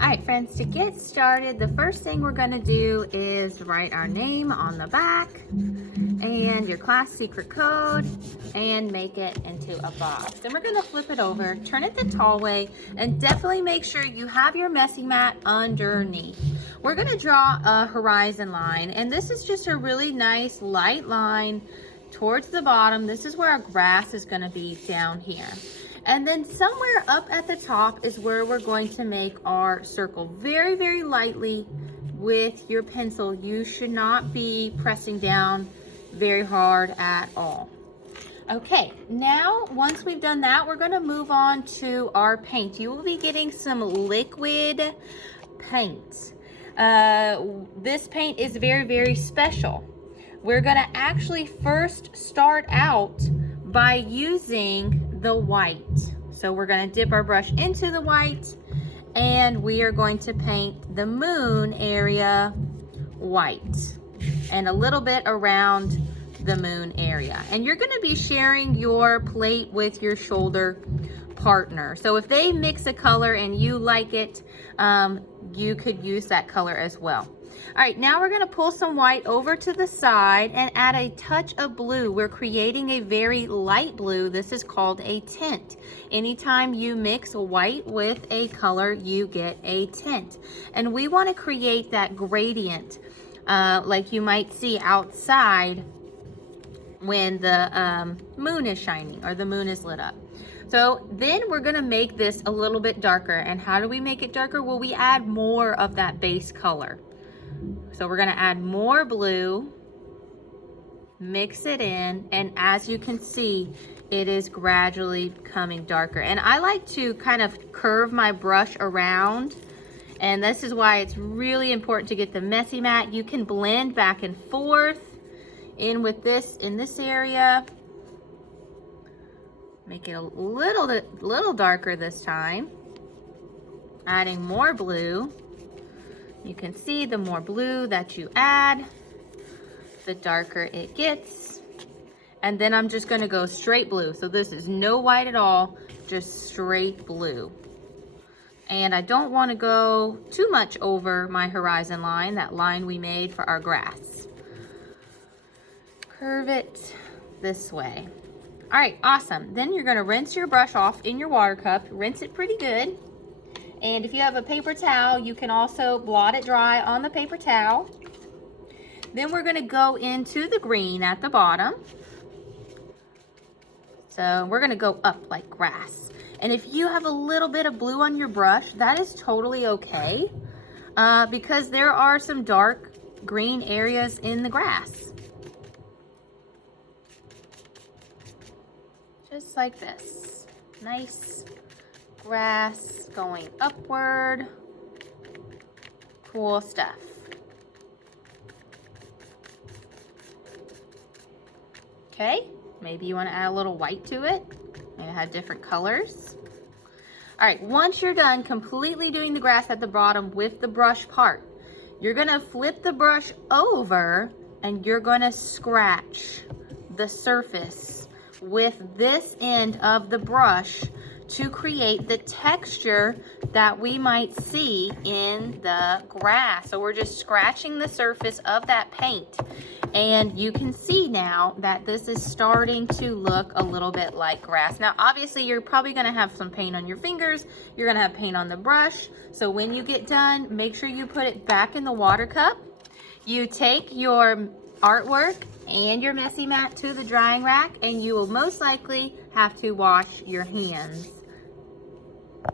All right, friends, to get started, the first thing we're gonna do is write our name on the back and your class secret code and make it into a box. Then we're gonna flip it over, turn it the tall way, and definitely make sure you have your messy mat underneath. We're gonna draw a horizon line, and this is just a really nice light line towards the bottom. This is where our grass is gonna be down here. And then somewhere up at the top is where we're going to make our circle. Very, very lightly with your pencil. You should not be pressing down very hard at all. Okay, now once we've done that, we're gonna move on to our paint. You will be getting some liquid paint. This paint is very, very special. We're gonna actually first start out by using the white. So we're going to dip our brush into the white and we are going to paint the moon area white and a little bit around the moon area. And you're going to be sharing your plate with your shoulder partner. So if they mix a color and you like it, you could use that color as well. All right, now we're gonna pull some white over to the side and add a touch of blue. We're creating a very light blue. This is called a tint. Anytime you mix white with a color, you get a tint. And we wanna create that gradient like you might see outside when the moon is shining or the moon is lit up. So then we're gonna make this a little bit darker. And how do we make it darker? Well, we add more of that base color. So we're gonna add more blue, mix it in, and as you can see, it is gradually becoming darker. And I like to kind of curve my brush around, and this is why it's really important to get the messy mat. You can blend back and forth in with this in this area. Make it a little darker this time. Adding more blue. You can see the more blue that you add, the darker it gets. And then I'm just gonna go straight blue. So this is no white at all, just straight blue. And I don't wanna go too much over my horizon line, that line we made for our grass. Curve it this way. All right, awesome. Then you're gonna rinse your brush off in your water cup, rinse it pretty good. And if you have a paper towel, you can also blot it dry on the paper towel. Then we're gonna go into the green at the bottom. So we're gonna go up like grass. And if you have a little bit of blue on your brush, that is totally okay because there are some dark green areas in the grass. Just like this, nice grass going upward. Cool stuff. Okay, maybe you want to add a little white to it. Maybe have different colors. All right, once you're done completely doing the grass at the bottom with the brush part, you're gonna flip the brush over and you're gonna scratch the surface with this end of the brush to create the texture that we might see in the grass. So we're just scratching the surface of that paint. And you can see now that this is starting to look a little bit like grass. Now, obviously you're probably gonna have some paint on your fingers. You're gonna have paint on the brush. So when you get done, make sure you put it back in the water cup. You take your artwork and your messy mat to the drying rack, and you will most likely have to wash your hands